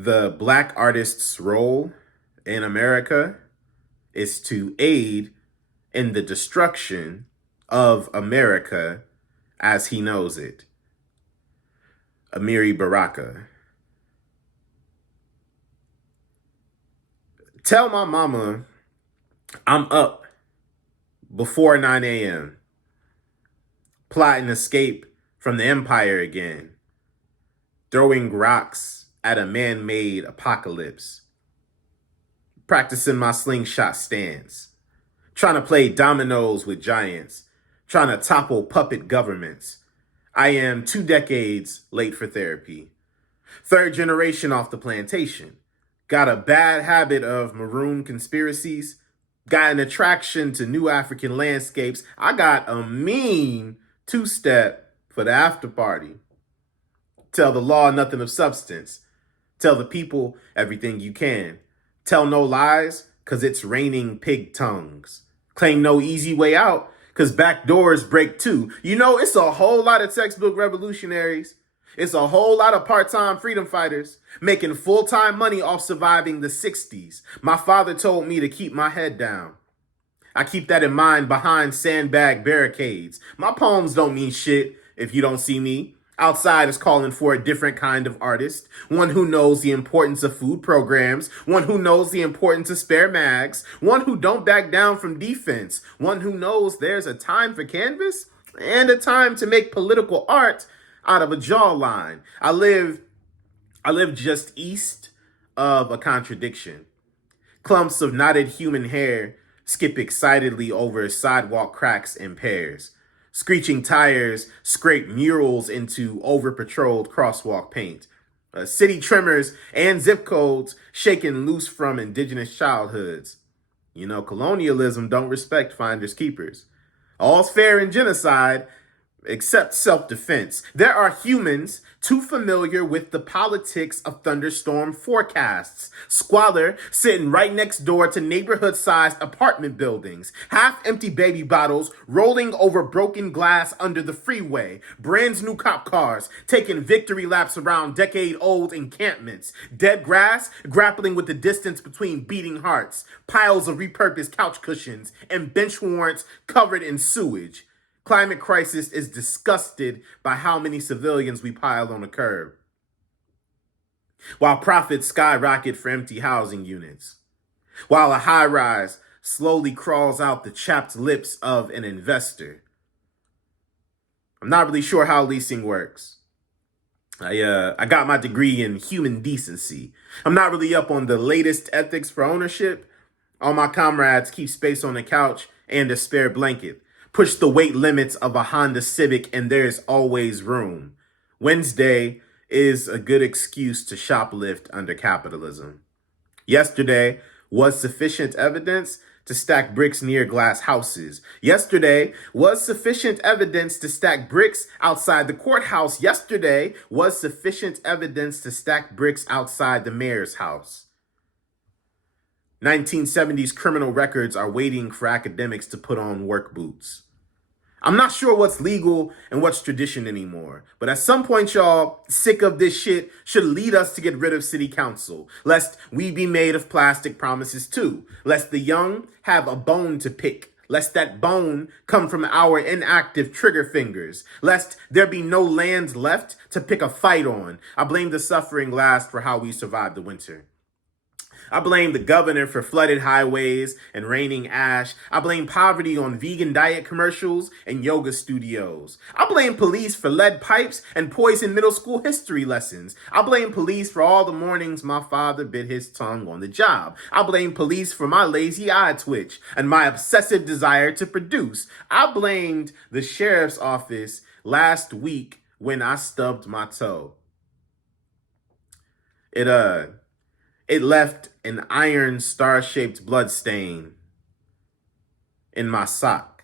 The Black artist's role in America is to aid in the destruction of America as he knows it. Amiri Baraka. Tell my mama I'm up before 9 a.m. plotting escape from the empire again, throwing rocks at a man-made apocalypse, practicing my slingshot stance, trying to play dominoes with giants, trying to topple puppet governments. I am 2 decades late for therapy. 3rd generation off the plantation. Got a bad habit of maroon conspiracies. Got an attraction to new African landscapes. I got a mean 2-step for the after party. Tell the law nothing of substance. Tell the people everything you can. Tell no lies, cause it's raining pig tongues. Claim no easy way out, cause back doors break too. You know, it's a whole lot of textbook revolutionaries. It's a whole lot of part-time freedom fighters making full-time money off surviving the 60s. My father told me to keep my head down. I keep that in mind behind sandbag barricades. My poems don't mean shit if you don't see me. Outside is calling for a different kind of artist, one who knows the importance of food programs, one who knows the importance of spare mags, one who don't back down from defense, one who knows there's a time for canvas and a time to make political art out of a jawline. I live just east of a contradiction. Clumps of knotted human hair skip excitedly over sidewalk cracks and pairs. Screeching tires scrape murals into over-patrolled crosswalk paint. City tremors and zip codes shaken loose from indigenous childhoods. You know, colonialism don't respect finders keepers. All's fair in genocide, except self-defense. There are humans too familiar with the politics of thunderstorm forecasts. Squalor sitting right next door to neighborhood-sized apartment buildings. Half-empty baby bottles rolling over broken glass under the freeway. Brand new cop cars taking victory laps around decade-old encampments. Dead grass grappling with the distance between beating hearts. Piles of repurposed couch cushions and bench warrants covered in sewage. Climate crisis is disgusted by how many civilians we pile on a curb, while profits skyrocket for empty housing units, while a high-rise slowly crawls out the chapped lips of an investor. I'm not really sure how leasing works. I got my degree in human decency. I'm not really up on the latest ethics for ownership. All my comrades keep space on the couch and a spare blanket. Push the weight limits of a Honda Civic and there's always room. Wednesday is a good excuse to shoplift under capitalism. Yesterday was sufficient evidence to stack bricks near glass houses. Yesterday was sufficient evidence to stack bricks outside the courthouse. Yesterday was sufficient evidence to stack bricks outside the mayor's house. 1970s criminal records are waiting for academics to put on work boots. I'm not sure what's legal and what's tradition anymore, but at some point, y'all, sick of this shit should lead us to get rid of city council, lest we be made of plastic promises too, lest the young have a bone to pick, lest that bone come from our inactive trigger fingers, lest there be no lands left to pick a fight on. I blame the suffering last for how we survived the winter. I blame the governor for flooded highways and raining ash. I blame poverty on vegan diet commercials and yoga studios. I blame police for lead pipes and poison middle school history lessons. I blame police for all the mornings my father bit his tongue on the job. I blame police for my lazy eye twitch and my obsessive desire to produce. I blamed the sheriff's office last week when I stubbed my toe. It left an iron star-shaped blood stain in my sock.